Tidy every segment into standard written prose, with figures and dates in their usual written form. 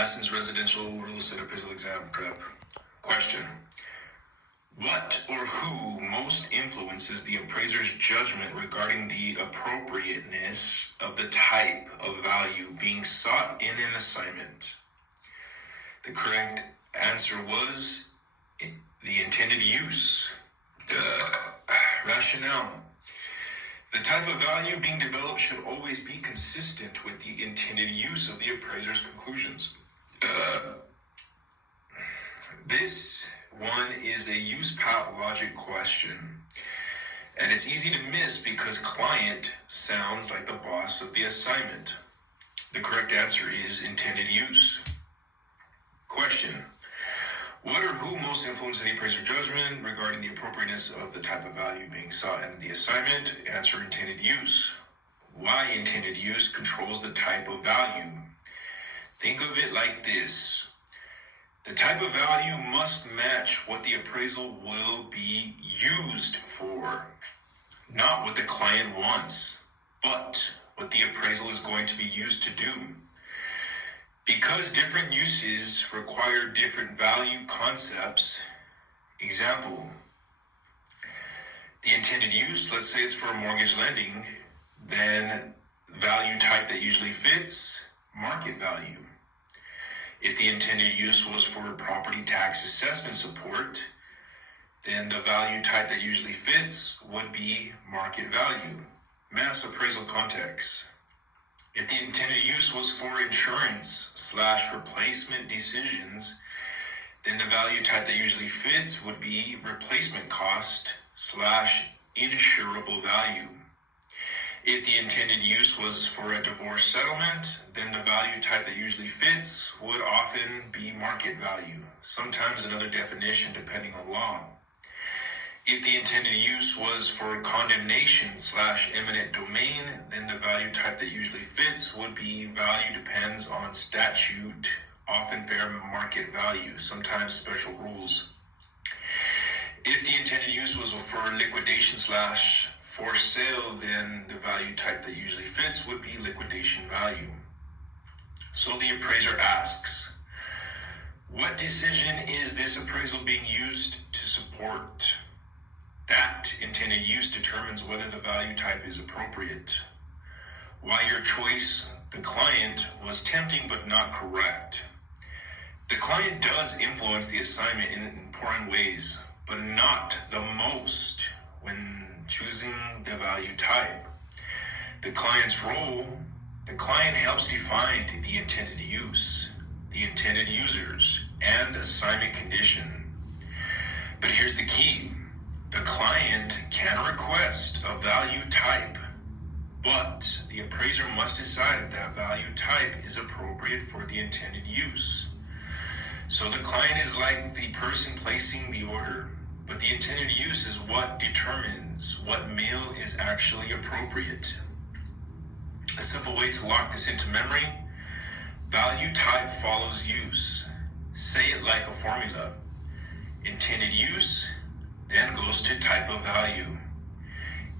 Lessons Residential Real Estate Appraisal Exam Prep. Question. What or who most influences the appraiser's judgment regarding the appropriateness of the type of value being sought in an assignment? The correct answer was the intended use. Rationale. The type of value being developed should always be consistent with the intended use of the appraiser's conclusions. This one is a use-pat logic question, and it's easy to miss because client sounds like the boss of the assignment. The correct answer is intended use. Question. What or who most influences the appraiser judgment regarding the appropriateness of the type of value being sought in the assignment? Answer, intended use. Why intended use controls the type of value? Think of it like this. The type of value must match what the appraisal will be used for, not what the client wants, but what the appraisal is going to be used to do. Because different uses require different value concepts. Example, the intended use, let's say it's for mortgage lending, then value type that usually fits, market value. If the intended use was for property tax assessment support, then the value type that usually fits would be market value, mass appraisal context. If the intended use was for insurance/replacement decisions, then the value type that usually fits would be replacement cost/insurable value. If the intended use was for a divorce settlement, then the value type that usually fits would often be market value, sometimes another definition depending on law. If the intended use was for condemnation/eminent domain, then the value type that usually fits would be value depends on statute, often fair market value, sometimes special rules. If the intended use was for liquidation/for sale, then the value type that usually fits would be liquidation value. So the appraiser asks, what decision is this appraisal being used to support? That intended use determines whether the value type is appropriate. Why your choice, the client, was tempting but not correct. The client does influence the assignment in important ways, but not the most when choosing the value type. The client's role, the client helps define the intended use, the intended users, and assignment condition. But here's the key. The client can request a value type, but the appraiser must decide if that value type is appropriate for the intended use. So the client is like the person placing the order, but the intended use is what determines what meal is actually appropriate. A simple way to lock this into memory, value type follows use. Say it like a formula. Intended use then goes to type of value.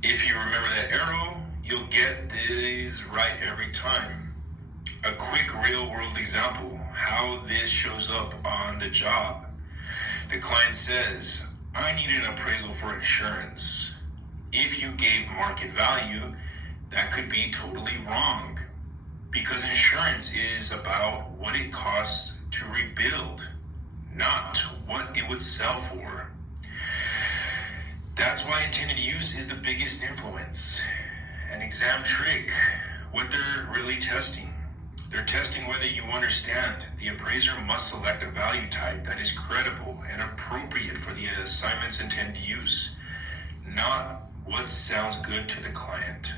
If you remember that arrow, you'll get these right every time. A quick real-world example, how this shows up on the job. The client says, I need an appraisal for insurance. If you gave market value, that could be totally wrong, because insurance is about what it costs to rebuild, not what it would sell for. That's why intended use is the biggest influence. An exam trick, what they're really testing. They're testing whether you understand the appraiser must select a value type that is credible and appropriate for the assignment's intended use, not what sounds good to the client.